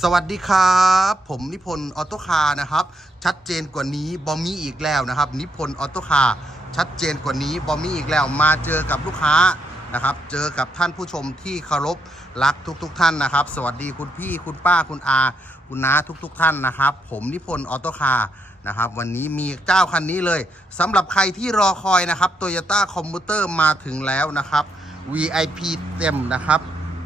สวัสดีครับ ผมนิพนธ์ออโตคาร์นะครับ ชัดเจนกว่านี้บอมมี่อีกแล้วนะครับ นิพนธ์ออโตคาร์ชัดเจนกว่านี้บอมมี่อีกแล้ว มาเจอกับลูกค้านะครับ เจอกับท่านผู้ชมที่เคารพรักทุกๆทท่านนะครับ สวัสดีคุณพี่คุณป้าคุณอา คุณน้าทุก ๆทท่านนะครับ ผมนิพนธ์ออโตคาร์นะครับ วันนี้มีเจ้าคันนี้เลยสำหรับใครที่รอคอยนะครับ Toyota c o m m u t e r มาถึงแล้วนะครับ VIP เต็มนะครับ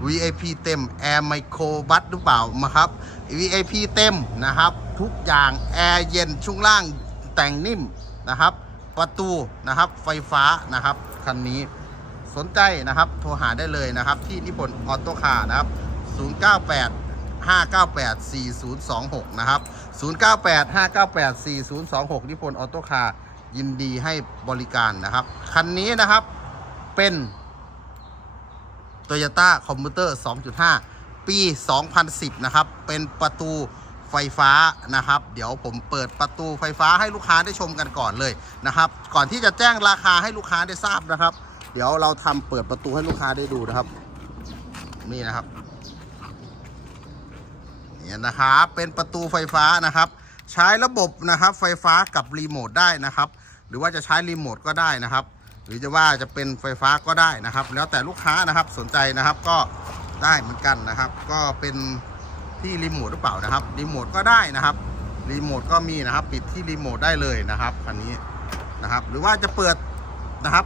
VIP เต็ม Air Micro Bus หรือเปล่ามาครับ VIP เต็มนะครับ ทุกอย่างแอร์เย็นช่วงล่างแต่งนิ่มนะครับ ประตูนะครับไฟฟ้านะครับคันนี้สนใจนะครับโทรหาได้เลยนะครับที่นิพนธ์ออโต้คาร์นะครับ 098 598 4026 นะครับ 098 598 4026 นิพนธ์ออโต้คาร์ยินดีให้บริการนะครับ คันนี้นะครับเป็น Toyota c o m m u t e r 2.5 ปี 2010 นะครับ เป็นประตูไฟฟ้านะครับ เดี๋ยวผมเปิดประตูไฟฟ้าให้ลูกค้าได้ชมกันก่อนเลยนะครับ ก่อนที่จะแจ้งราคาให้ลูกค้าได้ทราบนะครับ เดี๋ยวเราทำเปิดประตูให้ลูกค้าได้ดูนะครับนี่นะครับเนี่ยนะครับเป็นประตูไฟฟ้านะครับ ใช้ระบบนะครับไฟฟ้ากับรีโมทได้นะครับ หรือว่าจะใช้รีโมทก็ได้นะครับ หรือจะว่าจะเป็นไฟฟ้าก็ได้นะครับ แล้วแต่ลูกค้านะครับสนใจนะครับก็ได้เหมือนกันนะครับ ก็เป็นที่รีโมทหรือเปล่านะครับรีโมทก็ได้นะครับรีโมทก็มีนะครับ ปิดที่รีโมทได้เลยนะครับคันนี้นะครับ หรือว่าจะเปิดนะครับ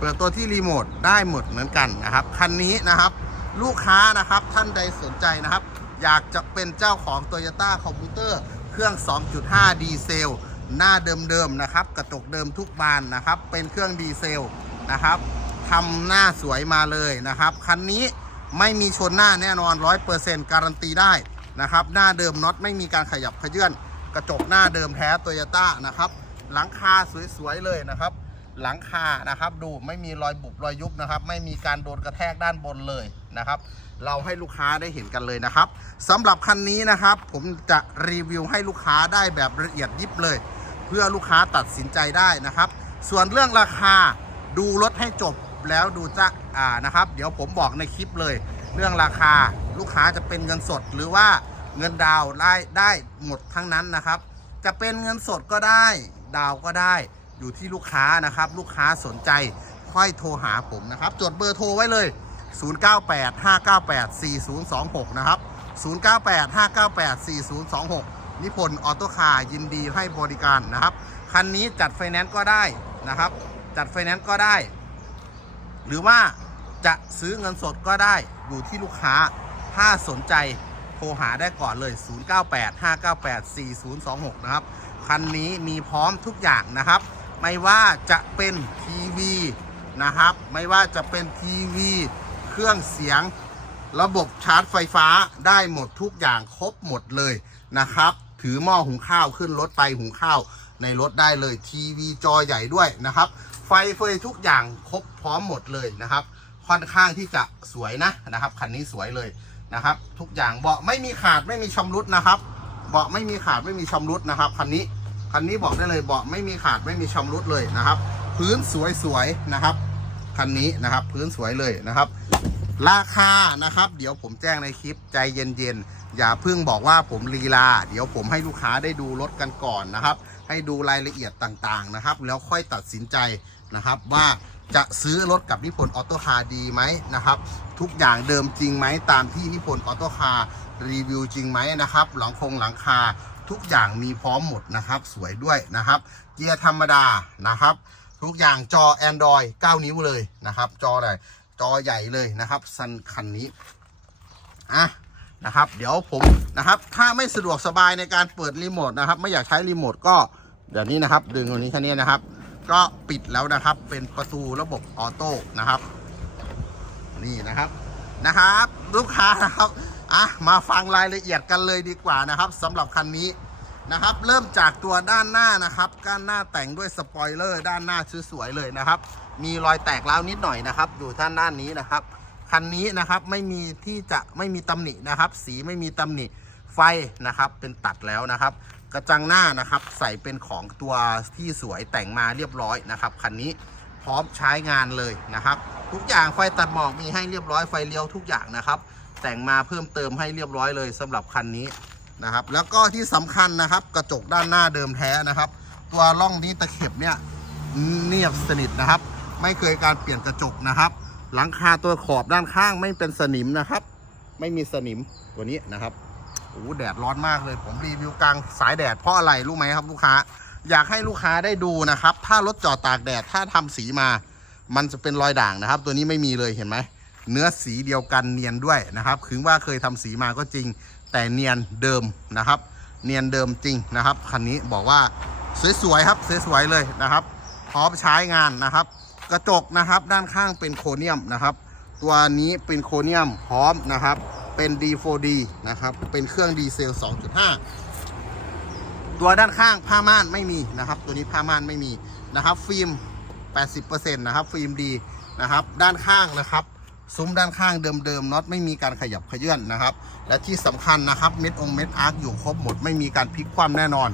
เปิดตัวที่รีโมทได้หมดเหมือนกันนะครับคันนี้นะครับ ลูกค้านะครับท่านใดสนใจนะครับ อยากจะเป็นเจ้าของ Toyota c o m p u t e r เครื่อง 2.5 ดีเซล หน้าเดิมๆนะครับ กระจกเดิมทุกบานนะครับ เป็นเครื่องดีเซลนะครับทำหน้าสวยมาเลยนะครับคันนี้ไม่มีชนหน้าแน่นอน 100%การันตีได้นะครับหน้าเดิมน็อตไม่มีการขยับขยื่นกระจกหน้าเดิมแท้โตโยต้านะครับหลังคาสวยๆเลยนะครับ หลังคานะครับดูไม่มีรอยบุบรอยยุบนะครับ ไม่มีการโดนกระแทกด้านบนเลยนะครับ เราให้ลูกค้าได้เห็นกันเลยนะครับสำหรับคันนี้นะครับ ผมจะรีวิวให้ลูกค้าได้แบบละเอียดยิบเลย พื่อลูกค้าตัดสินใจได้นะครับ ส่วนเรื่องราคาดูรถให้จบแล้วดูจะอ่านะครับ เดี๋ยวผมบอกในคลิปเลย เรื่องราคาลูกค้าจะเป็นเงินสดหรือว่าเงินดาวได้ได้หมดทั้งนั้นนะครับ จะเป็นเงินสดก็ได้ดาวก็ได้อยู่ที่ลูกค้านะครับ ลูกค้าสนใจค่อยโทรหาผมนะครับ จดเบอร์โทรไว้เลย 0985984026 นะครับ 0985984026 นิพนธ์ออโต้คาร์ยินดีให้บริการนะครับ คันนี้จัดไฟแนนซ์ก็ได้นะครับ จัดไฟแนนซ์ก็ได้ หรือว่าจะซื้อเงินสดก็ได้อยู่ที่ลูกค้า ถ้าสนใจโทรหาได้ก่อนเลย 0985984026 นะครับ คันนี้มีพร้อมทุกอย่างนะครับ ไม่ว่าจะเป็นทีวีนะครับ ไม่ว่าจะเป็นทีวี เครื่องเสียง ระบบชาร์จไฟฟ้าได้หมดทุกอย่างครบหมดเลย นะครับ ถือหม้อหุงข้าวขึ้นรถไปหุงข้าวในรถได้เลยทีวีจอใหญ่ด้วยนะครับ ไฟเฟยทุกอย่างครบพร้อมหมดเลยนะครับ ค่อนข้างที่จะสวยนะนะครับคันนี้สวยเลยนะครับ ทุกอย่างเบาะไม่มีขาดไม่มีชำรุดนะครับ เบาะไม่มีขาดไม่มีชำรุดนะครับคันนี้คันนี้บอกได้เลยเบาะไม่มีขาดไม่มีชำรุดเลยนะครับ พื้นสวยๆนะครับคันนี้นะครับพื้นสวยเลยนะครับ ราคานะครับ เดี๋ยวผมแจ้งในคลิปใจเย็นๆ อย่าเพิ่งบอกว่าผมลีลา เดี๋ยวผมให้ลูกค้าได้ดูรถกันก่อนนะครับ ให้ดูรายละเอียดต่างๆนะครับ แล้วค่อยตัดสินใจนะครับว่าจะซื้อรถกับนิพนธ์ออโต้คาร์ดีไหมนะครับ ทุกอย่างเดิมจริงไหมตามที่นิพนธ์ออโต้คาร์รีวิวจริงไหมนะครับ หลังคงหลังคาทุกอย่างมีพร้อมหมดนะครับ สวยด้วยนะครับ เกียร์ธรรมดานะครับ ทุกอย่างจอ Android 9 นิ้วเลยนะครับ จออะไรจอใหญ่เลยนะครับสันคันนี้อะ นะครับ เดี๋ยวผมนะครับ ถ้าไม่สะดวกสบายในการเปิดรีโมทนะครับ ไม่อยากใช้รีโมทก็เดี๋ยวนี้นะครับ ดึงตรงนี้แค่นี้นะครับ ก็ปิดแล้วนะครับ เป็นประตูระบบออโต้นะครับ นี่นะครับนะครับ ลูกค้านะครับอะมาฟังรายละเอียดกันเลยดีกว่านะครับสำหรับคันนี้นะครับ เริ่มจากตัวด้านหน้านะครับก้านหน้าแต่งด้วยสปอยเลอร์ด้านหน้าสวยๆเลยนะครับ มีรอยแตกร้าวนิดหน่อยนะครับ อยู่ท่านด้านนี้นะครับ คันนี้นะครับไม่มีที่จะไม่มีตำหนินะครับ สีไม่มีตำหนิไฟนะครับ เป็นตัดแล้วนะครับ กระจังหน้านะครับ ใส่เป็นของตัวที่สวยแต่งมาเรียบร้อยนะครับคันนี้พร้อมใช้งานเลยนะครับ ทุกอย่างไฟตัดหมอกมีให้เรียบร้อยไฟเลี้ยวทุกอย่างนะครับ แต่งมาเพิ่มเติมให้เรียบร้อยเลยสำหรับคันนี้นะครับ แล้วก็ที่สำคัญนะครับกระจกด้านหน้าเดิมแท้นะครับ ตัวร่องนี้ตะเข็บเนี่ยเนียบสนิทนะครับ ไม่เคยการเปลี่ยนกระจกนะครับ หลังคาตัวขอบด้านข้างไม่เป็นสนิมนะครับ ไม่มีสนิมตัวนี้นะครับโอ้แดดร้อนมากเลย ผมรีวิวกลางสายแดดเพราะอะไรรู้ไหมครับ ลูกค้า อยากให้ลูกค้าได้ดูนะครับ ถ้ารถจอดตากแดดถ้าทำสีมา มันจะเป็นรอยด่างนะครับ ตัวนี้ไม่มีเลยเห็นไหมเนื้อสีเดียวกันเนียนด้วยนะครับถึงว่าเคยทำสีมาก็จริง แต่เนียนเดิมนะครับ เนียนเดิมจริงนะครับคันนี้บอกว่าสวยๆครับสวยๆเลยนะครับพร้อมใช้งานนะครับ กระจกนะครับด้านข้างเป็นโครเนียมนะครับ ตัวนี้เป็นโครเนียมพร้อมนะครับ เป็น D4D นะครับเป็นเครื่องดีเซล 2.5 ตัวด้านข้างผ้าม่านไม่มีนะครับ ตัวนี้ผ้าม่านไม่มีนะครับ ฟิล์ม 80%นะครับ ฟิล์มดีนะครับ ด้านข้างนะครับซุ้มด้านข้างเดิมๆน็อตไม่มีการขยับขยื่นนะครับ และที่สำคัญนะครับเม็ดองเม็ดอาร์คอยู่ครบหมดไม่มีการพลิกคว่ำแน่นอน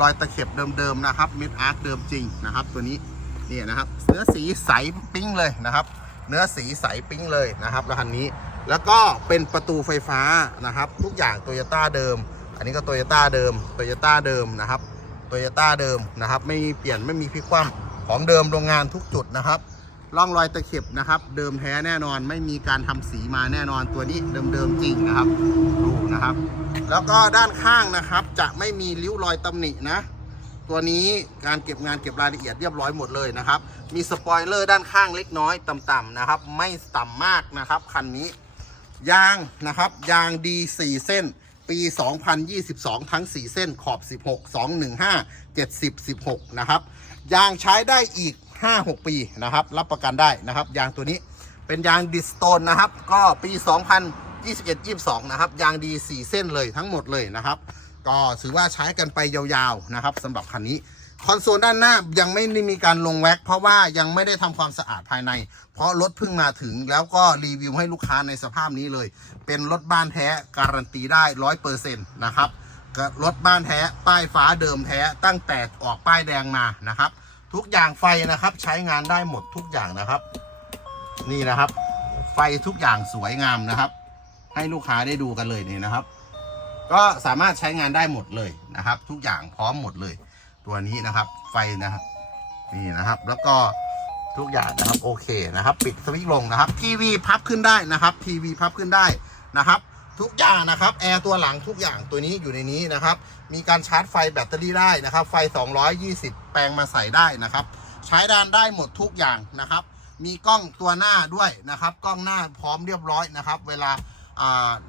รอยตะเข็บเดิมๆนะครับเม็ดอาร์คเดิมจริงนะครับ ตัวนี้ นี่นะครับ เนื้อสีใสปิ้งเลยนะครับ เนื้อสีใสปิ้งเลยนะครับแล้วคันนี้ แล้วก็เป็นประตูไฟฟ้านะครับ ทุกอย่างโตโยต้าเดิม อันนี้ก็โตโยต้าเดิมโตโยต้าเดิมนะครับโตโยต้าเดิมนะครับ ไม่มีเปลี่ยนไม่มีพลิกคว่ำของเดิมโรงงานทุกจุดนะครับร่องรอยตะเข็บนะครับ เดิมแท้แน่นอนไม่มีการทำสีมาแน่นอนตัวนี้เดิมๆจริงนะครับดูนะครับ แล้วก็ด้านข้างนะครับจะไม่มีริ้วรอยตำหนินะ ตัวนี้การเก็บงานเก็บรายละเอียดเรียบร้อยหมดเลยนะครับ มีสปอยเลอร์ด้านข้างเล็กน้อยต่ำๆนะครับ ไม่ต่ำมากนะครับคันนี้ ยางนะครับยางดี4เส้น ปี 2022 ทั้ง 4 เส้นขอบ 16 215 70 16 นะครับ ยางใช้ได้อีก 5-6 ปีนะครับ รับประกันได้นะครับ ยางตัวนี้เป็นยางดิสโตนนะครับ ก็ปี 2021-22 นะครับ ยางดี 4 เส้นเลยทั้งหมดเลยนะครับ ก็ถือว่าใช้กันไปยาวๆนะครับสำหรับคันนี้คอนโซลด้านหน้ายังไม่ได้มีการลงแว็ก เพราะว่ายังไม่ได้ทำความสะอาดภายใน เพราะรถเพิ่งมาถึงแล้วก็รีวิวให้ลูกค้าในสภาพนี้เลย เป็นรถบ้านแท้การันตีได้ร้อยเปอร์เซ็นต์นะครับรถบ้านแท้ป้ายฟ้าเดิมแท้ตั้งแต่ออกป้ายแดงมานะครับ ทุกอย่างไฟนะครับใช้งานได้หมดทุกอย่างนะครับ นี่นะครับ ไฟทุกอย่างสวยงามนะครับ ให้ลูกค้าได้ดูกันเลยนี่นะครับ ก็สามารถใช้งานได้หมดเลยนะครับ ทุกอย่างพร้อมหมดเลย ตัวนี้นะครับ ไฟนะครับ นี่นะครับ แล้วก็ทุกอย่างนะครับโอเคนะครับ ปิดสวิตช์ลงนะครับ ทีวีพับขึ้นได้นะครับ ทีวีพับขึ้นได้นะครับ ทุกอย่างนะครับแอร์ตัวหลังทุกอย่างตัวนี้อยู่ในนี้นะครับ มีการชาร์จไฟแบตเตอรี่ได้นะครับ ไฟ 220 แปลงมาใส่ได้นะครับ ใช้ดานได้หมดทุกอย่างนะครับ มีกล้องตัวหน้าด้วยนะครับ กล้องหน้าพร้อมเรียบร้อยนะครับ เวลาอ่า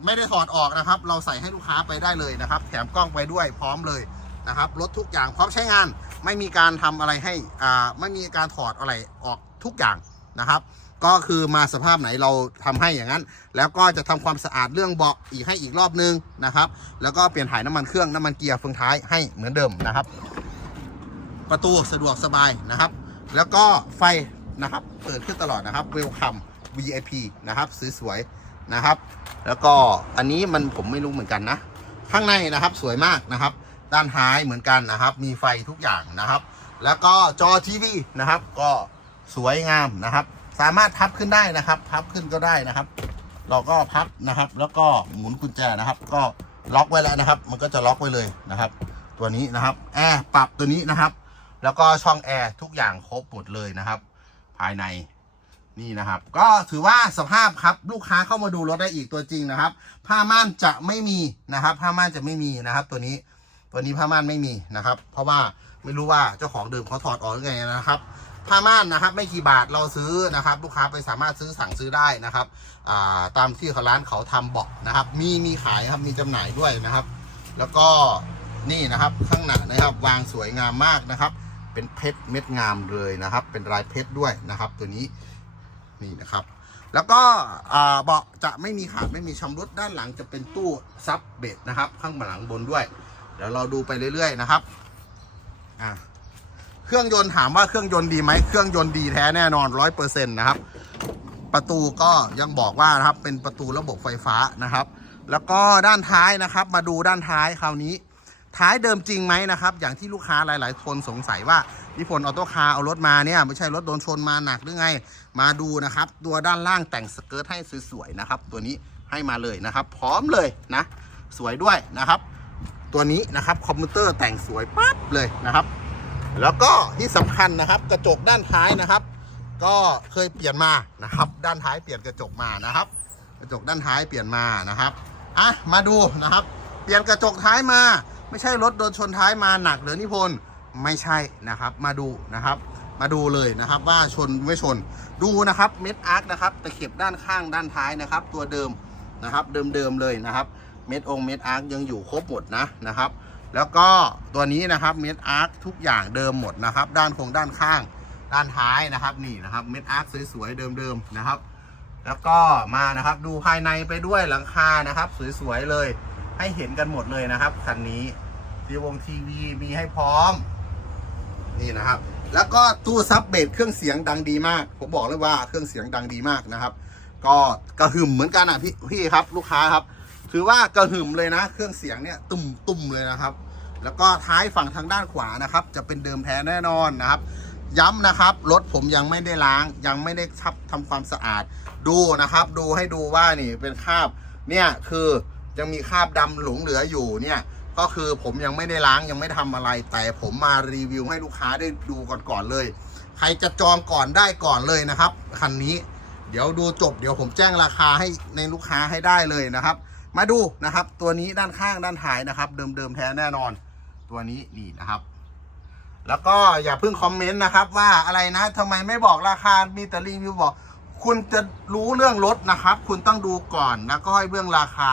ไม่ได้ถอดออกนะครับ เราใส่ให้ลูกค้าไปได้เลยนะครับ แถมกล้องไปด้วยพร้อมเลยนะครับรถทุกอย่างพร้อมใช้งาน ไม่มีการทำอะไรให้อ่าไม่มีการถอดอะไรออกทุกอย่างนะครับ ก็คือมาสภาพไหนเราทำให้อย่างนั้น แล้วก็จะทำความสะอาดเรื่องเบาะอีกให้อีกรอบนึงนะครับ แล้วก็เปลี่ยนถ่ายน้ำมันเครื่องน้ำมันเกียร์เฟืองท้ายให้เหมือนเดิมนะครับ ประตูสะดวกสบายนะครับ แล้วก็ไฟนะครับเปิดขึ้นตลอดนะครับเวลคัม VIP นะครับสวยๆ นะครับ แล้วก็อันนี้มันผมไม่รู้เหมือนกันนะ ข้างในนะครับสวยมากนะครับ ด้านท้ายเหมือนกันนะครับ มีไฟทุกอย่างนะครับ แล้วก็จอทีวีนะครับ ก็สวยงามนะครับ สามารถพับขึ้นได้นะครับ พับขึ้นก็ได้นะครับ เราก็พับนะครับ แล้วก็หมุนกุญแจนะครับ ก็ล็อกไว้แล้วนะครับ มันก็จะล็อกไว้เลยนะครับ ตัวนี้นะครับแอร์ปรับตัวนี้นะครับ แล้วก็ช่องแอร์ทุกอย่างครบหมดเลยนะครับ ภายใน นี่นะครับ ก็ถือว่าสภาพครับลูกค้าเข้ามาดูรถได้อีกตัวจริงนะครับ ผ้าม่านจะไม่มีนะครับ ผ้าม่านจะไม่มีนะครับ ตัวนี้ตัวนี้ผ้าม่านไม่มีนะครับ เพราะว่าไม่รู้ว่าเจ้าของเดิมเขาถอดออกหรือไงนะครับ ผ้าม่านนะครับ ไม่กี่บาทเราซื้อนะครับ ลูกค้าไปสามารถซื้อสั่งซื้อได้นะครับาตามที่เขาร้านเขาทำเบอกนะครับ มีมีขายครับมีจำหน่ายด้วยนะครับ แล้วก็นี่นะครับข้างหน้านะครับ วางสวยงามมากนะครับ เป็นเพชรเม็ดงามเลยนะครับ เป็นลายเพชรด้วยนะครับ ตัวนี้ นี่นะครับ แล้วก็เบาะจะไม่มีขาดไม่มีชำรุดด้านหลังจะเป็นตู้ซับเบดนะครับ ข้างหลังบนด้วย เดี๋ยวเราดูไปเรื่อย ๆ นะครับอ่าเครื่องยนต์ถามว่าเครื่องยนต์ดีไหมเครื่องยนต์ดีแท้แน่นอนร้อยเปอร์เซ็นต์นะครับ ประตูก็ยังบอกว่านะครับเป็นประตูระบบไฟฟ้านะครับ แล้วก็ด้านท้ายนะครับ มาดูด้านท้ายคราวนี้ ท้ายเดิมจริงไหมนะครับ อย่างที่ลูกค้าหลายๆ คนสงสัยว่านิพนธ์ออโต้คาร์เอารถมาเนี่ยไม่ใช่รถโดนชนมาหนักหรือไง มาดูนะครับ ตัวด้านล่างแต่งสเกิร์ตให้สวยๆนะครับ ตัวนี้ให้มาเลยนะครับ พร้อมเลยนะ สวยด้วยนะครับ ตัวนี้นะครับคอมพิวเตอร์แต่งสวยปั๊บเลยนะครับ แล้วก็ที่สำคัญนะครับ กระจกด้านท้ายนะครับ ก็เคยเปลี่ยนมานะครับ ด้านท้ายเปลี่ยนกระจกมานะครับ กระจกด้านท้ายเปลี่ยนมานะครับอะมาดูนะครับ เปลี่ยนกระจกท้ายมา ไม่ใช่รถโดนชนท้ายมาหนักหรือนิพนธ์ไม่ใช่นะครับ มาดูนะครับ มาดูเลยนะครับว่าชนไม่ชน ดูนะครับเม็ดอาร์คนะครับตะเข็บด้านข้างด้านท้ายนะครับ ตัวเดิมนะครับ เดิมๆเลยนะครับ เม็ดองเม็ดอาร์คยังอยู่ครบหมดนะนะครับ แล้วก็ตัวนี้นะครับเม็ดอาร์คทุกอย่างเดิมหมดนะครับ ด้านโครงด้านข้าง ด้านท้ายนะครับ นี่นะครับเม็ดอาร์คสวยๆเดิมๆนะครับ แล้วก็มานะครับดูภายในไปด้วยหลังคานะครับ สวยๆเลย ให้เห็นกันหมดเลยนะครับคันนี้ทีวงทีวีมีให้พร้อม นี่นะครับ แล้วก็ตู้ซับเบสเครื่องเสียงดังดีมาก ผมบอกเลยว่าเครื่องเสียงดังดีมากนะครับ ก็กระหึ่มเหมือนกันอะพี่พี่ครับ ลูกค้าครับ ถือว่ากระหึ่มเลยนะ เครื่องเสียงเนี่ยตุ่มตุ่มเลยนะครับ แล้วก็ท้ายฝั่งทางด้านขวานะครับ จะเป็นเดิมแท้แน่นอนนะครับ ย้ำนะครับรถผมยังไม่ได้ล้าง ยังไม่ได้ทับทำความสะอาด ดูนะครับ ดูให้ดูว่านี่เป็นคราบเนี่ยคือ ยังมีคราบดำหลงเหลืออยู่เนี่ยก็คือผมยังไม่ได้ล้างยังไม่ได้ทำอะไร แต่ผมมารีวิวให้ลูกค้าได้ดูก่อนๆเลย ใครจะจองก่อนได้ก่อนเลยนะครับคันนี้เดี๋ยวดูจบเดี๋ยวผมแจ้งราคาให้ในลูกค้าให้ได้เลยนะครับ มาดูนะครับ ตัวนี้ด้านข้างด้านท้ายนะครับ เดิมๆแท้แน่นอน ตัวนี้นี่นะครับ แล้วก็อย่าเพิ่งคอมเมนต์นะครับ ว่าอะไรนะทำไมไม่บอกราคามีแต่รีวิวบอก คุณจะรู้เรื่องรถนะครับ คุณต้องดูก่อนแล้วก็ให้เรื่องราคา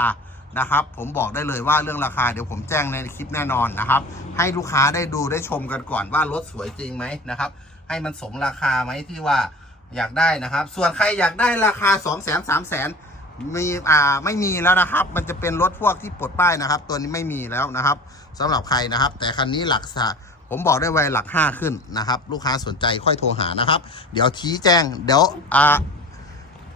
นะครับ ผมบอกได้เลยว่าเรื่องราคาเดี๋ยวผมแจ้งในคลิปแน่นอนนะครับ ให้ลูกค้าได้ดูได้ชมกันก่อนว่ารถสวยจริงไหมนะครับ ให้มันสมราคาไหมที่ว่าอยากได้นะครับ ส่วนใครอยากได้ราคา 2 0 0 0 0 0 3 0 0 0 0มีอ่าไม่มีแล้วนะครับ มันจะเป็นรถพวกที่ปลดป้ายนะครับ ตัวนี้ไม่มีแล้วนะครับสำหรับใครนะครับ แต่คันนี้หลักสะผมบอกได้ไวหลัก 5 ขึ้นนะครับ ลูกค้าสนใจค่อยโทรหานะครับ เดี๋ยวชี้แจ้ง เดี๋ยวอ่า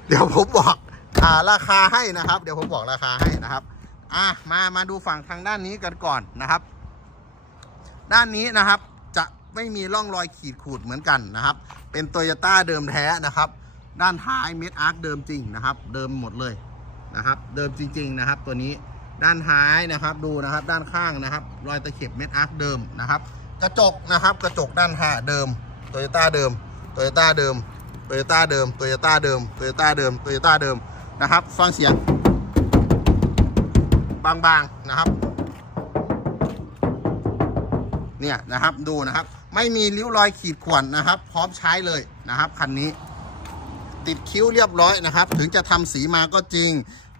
เดี๋ยวผมบอก อ่าราคาให้นะครับ เดี๋ยวผมบอกราคาให้นะครับอะมามาดูฝั่งทางด้านนี้กันก่อนนะครับ ด้านนี้นะครับจะไม่มีร่องรอยขีดขูดเหมือนกันนะครับ เป็นโตโยต้าเดิมแท้นะครับ ด้านท้ายเม็ดอาร์คเดิมจริงนะครับ เดิมหมดเลยนะครับ เดิมจริง ๆ นะครับ ตัวนี้ด้านท้ายนะครับดูนะครับด้านข้างนะครับ รอยตะเข็บเม็ดอาร์คเดิมนะครับ กระจกนะครับกระจกด้านห้าเดิมโตโยต้าเดิมโตโยต้าเดิมโตโยต้าเดิมโตโยต้าเดิมโตโยต้าเดิมโตโยต้าเดิม นะครับฟังเสียง บางๆนะครับ เนี่ยนะครับดูนะครับ ไม่มีริ้วรอยขีดข่วนนะครับ พร้อมใช้เลยนะครับคันนี้ ติดคิ้วเรียบร้อยนะครับ ถึงจะทำสีมาก็จริง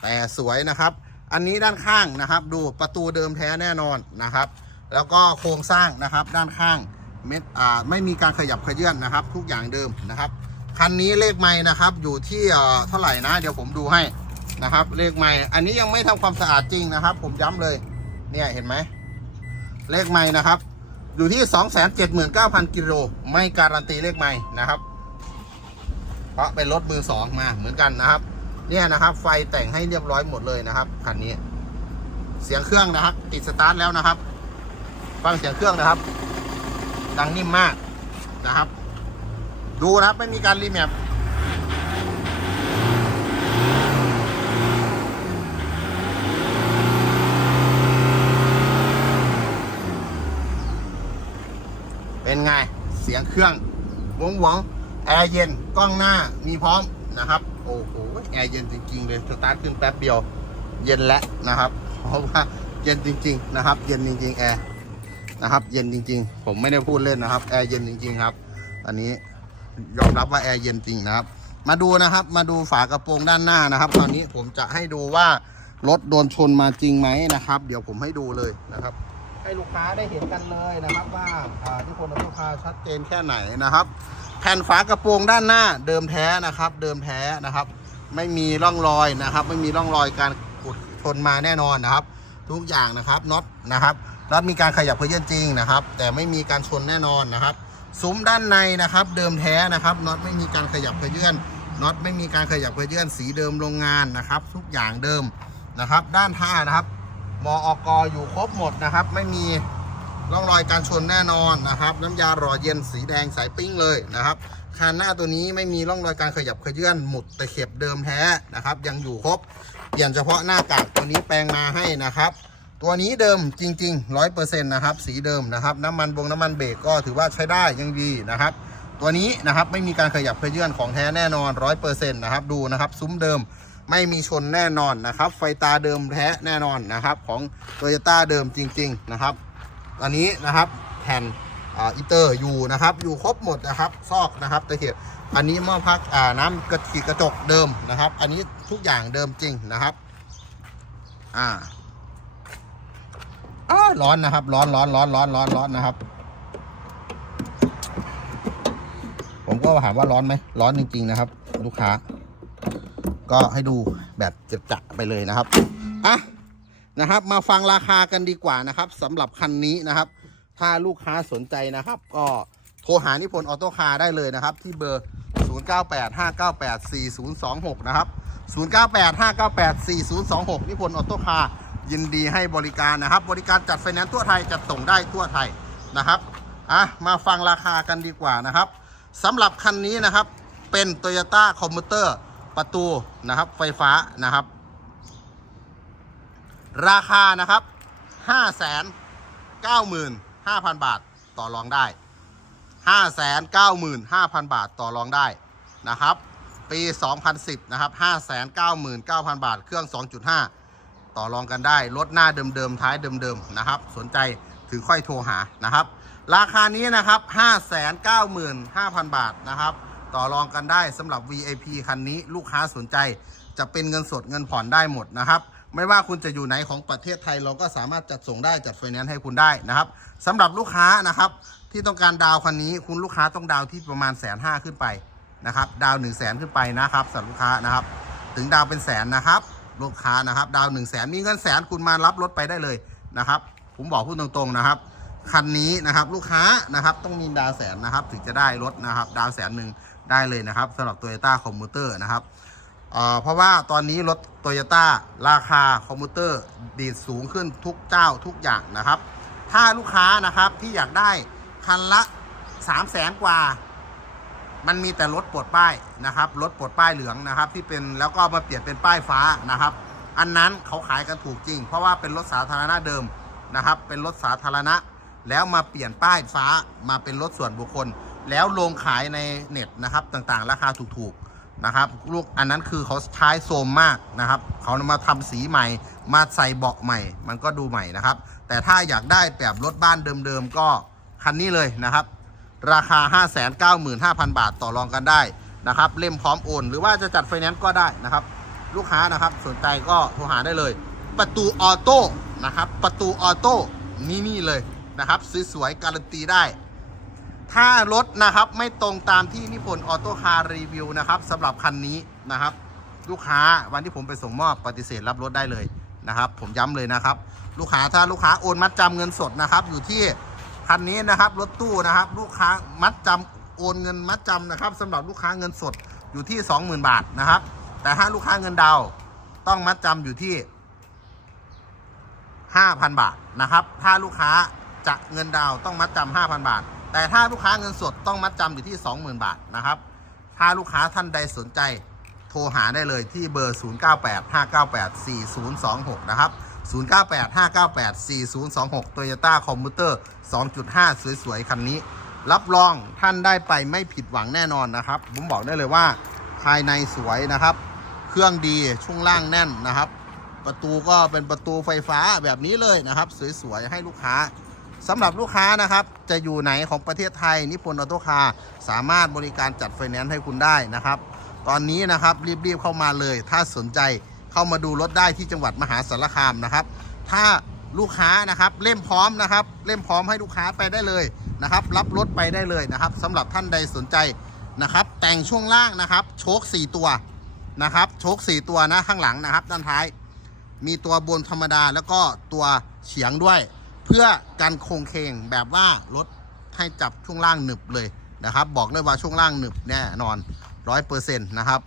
แต่สวยนะครับ อันนี้ด้านข้างนะครับ ดูประตูเดิมแท้แน่นอนนะครับ แล้วก็โครงสร้างนะครับด้านข้างเม็ดอ่าไม่มีการขยับขยื่นนะครับ ทุกอย่างเดิมนะครับ คันนี้เลขไม่นะครับ อยู่ที่เท่าไหร่นะ เดี๋ยวผมดูให้นะครับ เลขไม่อันนี้ยังไม่ทำความสะอาดจริงนะครับ ผมย้ำเลย เนี่ยเห็นไหมเลขไม่นะครับ อยู่ที่279,000กิโลไม่การันตีเลขไม่นะครับ เพราะเป็นรถมือสองมาเหมือนกันนะครับ เนี่ยนะครับ ไฟแต่งให้เรียบร้อยหมดเลยนะครับคันนี้ เสียงเครื่องนะครับ ติดสตาร์ทแล้วนะครับ ฟังเสียงเครื่องนะครับ ดังนิ่มมากนะครับ ดูนะครับ ไม่มีการรีแมปเป็นไง เสียงเครื่องวงหวงแอร์เย็นกล้องหน้ามีพร้อมนะครับ โอ้โหแอร์เย็นจริงๆเลยสตาร์ทขึ้นแป๊บเดียว เย็นแล้วนะครับเพราะว่าเย็นจริง ๆ นะครับ เย็นจริง ๆ แอร์นะครับ เย็นจริง ๆ ผมไม่ได้พูดเล่นนะครับ แอร์เย็นจริง ๆ ครับ อันนี้ ยอมรับว่าแอร์เย็นจริงนะครับ มาดูนะครับ มาดูฝากระโปรงด้านหน้านะครับ ตอนนี้ผมจะให้ดูว่ารถโดนชนมาจริงไหมนะครับ เดี๋ยวผมให้ดูเลยนะครับ ให้ลูกค้าได้เห็นกันเลยนะครับ ว่าที่คนลูกค้าชัดเจนแค่ไหนนะครับ แผ่นฝากระโปรงด้านหน้าเดิมแท้นะครับ เดิมแท้นะครับ ไม่มีร่องรอยนะครับ ไม่มีร่องรอยการขุดชนมาแน่นอนนะครับ ทุกอย่างนะครับน็อตนะครับน็อตมีการขยับเพื่อนจริงนะครับ แต่ไม่มีการชนแน่นอนนะครับ ซุ้มด้านในนะครับ เดิมแท้นะครับน็อตไม่มีการขยับเพื่นน็อตไม่มีการขยับเพื่นสีเดิมโรงงานนะครับ ทุกอย่างเดิมนะครับ ด้านท่านะครับมออกอยู่ครบหมดนะครับ ไม่มีร่องรอยการชนแน่นอนนะครับ น้ำยาหล่อเย็นสีแดงสายปิ้งเลยนะครับคันหน้าตัวนี้ไม่มีร่องรอยการขยับขยื่นหมุดตะเข็บเดิมแท้นะครับ ยังอยู่ครบเปลี่ยนเฉพาะหน้ากากตัวนี้แปลงมาให้นะครับ ตัวนี้เดิมจริงๆร้อยเปอร์เซ็นต์นะครับ สีเดิมนะครับ น้ำมันบงน้ำมันเบรกก็ถือว่าใช้ได้ยังดีนะครับ ตัวนี้นะครับไม่มีการขยับเขยื่อนของแท้แน่นอนร้อยเปอร์เซ็นต์นะครับดูนะครับ ซุ้มเดิมไม่มีชนแน่นอนนะครับ ไฟตาเดิมแท้แน่นอนนะครับ ของโตโยต้าเดิมจริง ๆนะครับตอนนี้นะครับแผ่นอ่าอีเตอร์อยู่นะครับอยู่ครบหมดนะครับ ซอกนะครับตะเกียบอันนี้หม้อพักน้ำกระขีกระจกเดิมนะครับ อันนี้ทุกอย่างเดิมจริงนะครับ อ่า อ้าร้อนนะครับ ร้อนร้อนร้อนร้อนร้อนร้อนนะครับ ผมก็ถามว่าร้อนไหมร้อนจริง ๆ นะครับ ลูกค้า ก็ให้ดูแบบจะๆไปเลยนะครับอะนะครับ มาฟังราคากันดีกว่านะครับสำหรับคันนี้นะครับ ถ้าลูกค้าสนใจนะครับ ก็โทรหานิพนธ์ออโต้คาร์ได้เลยนะครับ ที่เบอร์ 0985984026 นะครับ 0985984026 นิพนธ์ออโต้คาร์ ยินดีให้บริการนะครับ บริการจัดไฟแนนซ์ทั่วไทยจัดส่งได้ทั่วไทยนะครับอะมาฟังราคากันดีกว่านะครับสำหรับคันนี้นะครับเป็น Toyota c o m m u t e r ประตูนะครับ ไฟฟ้านะครับ ราคานะครับ5 9 5 0 0 0 บาทต่อรองได้ 5 9 5 0 0 0 บาทต่อรองได้นะครับ ปี 2010 นะครับ 5 9 9 0 0 0 บาท เครื่อง 2.5 ต่อรองกันได้รถหน้าเดิมๆท้ายเดิมๆนะครับ สนใจถือค่อยโทรหานะครับ ราคานี้นะครับ 5 9 5 0 0 0 บาทนะครับ ต่อรองกันได้สำหรับ VIP คันนี้ลูกค้าสนใจจะเป็นเงินสดเงินผ่อนได้หมดนะครับ ไม่ว่าคุณจะอยู่ไหนของประเทศไทย เราก็สามารถจัดส่งได้จัดไฟแนนซ์ให้คุณได้นะครับสำหรับลูกค้านะครับ ที่ต้องการดาวคันนี้คุณลูกค้าต้องดาวที่ประมาณแสนห้าขึ้นไปนะครับ ดาวหนึ่งแสนขึ้นไปนะครับสำหรับลูกค้านะครับ ถึงดาวเป็นแสนนะครับ ลูกค้านะครับ ดาวหนึ่งแสนมีเงินแสนคุณมารับรถไปได้เลยนะครับ ผมบอกพูดตรงๆนะครับคันนี้นะครับลูกค้านะครับต้องมีดาวแสนนะครับถึงจะได้รถนะครับ ดาวแสนหนึ่งได้เลยนะครับสำหรับ Toyota c o m m u t e r นะครับเเพราะว่าตอนนี้รถโตโยต้าราคาคอมพิวเตอร์ดีดสูงขึ้นทุกเจ้าทุกอย่างนะครับ ถ้าลูกค้านะครับที่อยากได้คันละ 3 0 0แสนกว่า มันมีแต่รถปลดป้ายนะครับรถปลดป้ายเหลืองนะครับ ที่เป็นแล้วก็มาเปลี่ยนเป็นป้ายฟ้านะครับ อันนั้นเขาขายกันถูกจริง เพราะว่าเป็นรถสาธารณะเดิมนะครับ เป็นรถสาธารณะ แล้วมาเปลี่ยนป้ายฟ้ามาเป็นรถส่วนบุคคล แล้วลงขายในเน็ตนะครับต่างๆ ราคาถูกๆนะครับลูกอันนั้นคือเขาใช้โซมมากนะครับเขามาทำสีใหม่ มาใส่เบาะใหม่ มันก็ดูใหม่นะครับ แต่ถ้าอยากได้แบบรถบ้านเดิมๆก็คันนี้เลยนะครับ ราคา 595,000 บาทต่อรองกันได้นะครับ เล่มพร้อมโอน หรือว่าจะจัดไฟแนนซ์ก็ได้นะครับ ลูกค้านะครับสนใจก็โทรหาได้เลย ประตูออโต้นะครับ ประตูออโต้นี่นี่เลยนะครับสวยๆการันตีได้ ถ้ารถนะครับไม่ตรงตามที่นิพนธ์ออโต้คาร์รีวิวนะครับสำหรับคันนี้นะครับ ลูกค้าวันที่ผมไปส่งมอบปฏิเสธรับรถได้เลยนะครับ ผมย้ำเลยนะครับ ลูกค้าถ้าลูกค้าโอนมัดจำเงินสดนะครับ อยู่ที่ คันนี้นะครับรถตู้นะครับ ลูกค้ามัดจำโอนเงินมัดจำนะครับสำหรับลูกค้าเงินสดอยู่ที่ 20,000 บาทนะครับ แต่ถ้าลูกค้าเงินดาวต้องมัดจำอยู่ที่ 5,000 บาทนะครับ ถ้าลูกค้าจะเงินดาวต้องมัดจำ5,000 บาท แต่ถ้าลูกค้าเงินสดต้องมัดจำอยู่ที่ 20,000 บาทนะครับ ถ้าลูกค้าท่านใดสนใจโทรหาได้เลยที่เบอร์ 0985984026 นะครับ 0985984026 Toyota Commuter 2.5 สวยๆ คันนี้ รับรองท่านได้ไปไม่ผิดหวังแน่นอนนะครับ ผมบอกได้เลยว่า ภายในสวยนะครับ เครื่องดีช่วงล่างแน่นนะครับ ประตูก็เป็นประตูไฟฟ้าแบบนี้เลยนะครับ สวยๆ ให้ลูกค้าสำหรับลูกค้านะครับ จะอยู่ไหนของประเทศไทย นิพนธ์ออโต้คาร์สามารถบริการจัดไฟแนนซ์ให้คุณได้นะครับ ตอนนี้นะครับรีบๆเข้ามาเลย ถ้าสนใจ เข้ามาดูรถได้ที่จังหวัดมหาสารคามนะครับ ถ้าลูกค้านะครับเล่มพร้อมนะครับเล่มพร้อมให้ลูกค้าไปได้เลยนะครับ รับรถไปได้เลยนะครับสำหรับท่านใดสนใจนะครับ แต่งช่วงล่างนะครับโชค4ตัวนะครับโชค4ตัวนะข้างหลังนะครับ ด้านท้าย มีตัวบนธรรมดาแล้วก็ตัวเฉียงด้วย เพื่อการโครงเคงแบบว่ารถให้จับช่วงล่างหนึบเลยนะครับ บอกเลยว่าช่วงล่างหนึบแน่นอนร้อยเปอร์เซ็นต์นะครับ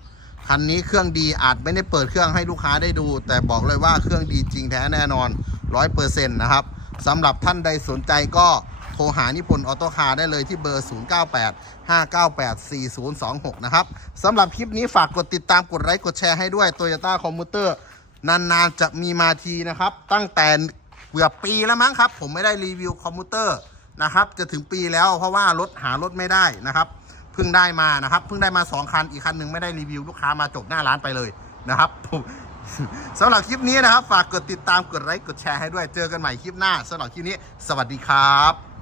คันนี้เครื่องดีอาจไม่ได้เปิดเครื่องให้ลูกค้าได้ดู แต่บอกเลยว่าเครื่องดีจริงแท้แน่นอนร้อยเปอร์เซ็นต์นะครับสำหรับท่านใดสนใจก็โทรหานิพนธ์ออโต้คาร์ได้เลยที่เบอร์ 098 598 4026 นะครับสำหรับคลิปนี้ฝากกดติดตามกดไลค์กดแชร์ให้ด้วย Toyota c o m m u t e r นานๆจะมีมาทีนะครับ ตั้งแต่เกือบปีแล้วมั้งครับ ผมไม่ได้รีวิวคอมพิวเตอร์นะครับ จะถึงปีแล้วเพราะว่ารถหารถไม่ได้นะครับ เพิ่งได้มานะครับเพิ่งได้มาสองคันอีกคันหนึ่งไม่ได้รีวิวลูกค้ามาจบหน้าร้านไปเลยนะครับสำหรับคลิปนี้นะครับ ฝากกดติดตามกดไลค์กดแชร์ให้ด้วยเจอกันใหม่คลิปหน้าสำหรับคลิปนี้ สวัสดีครับ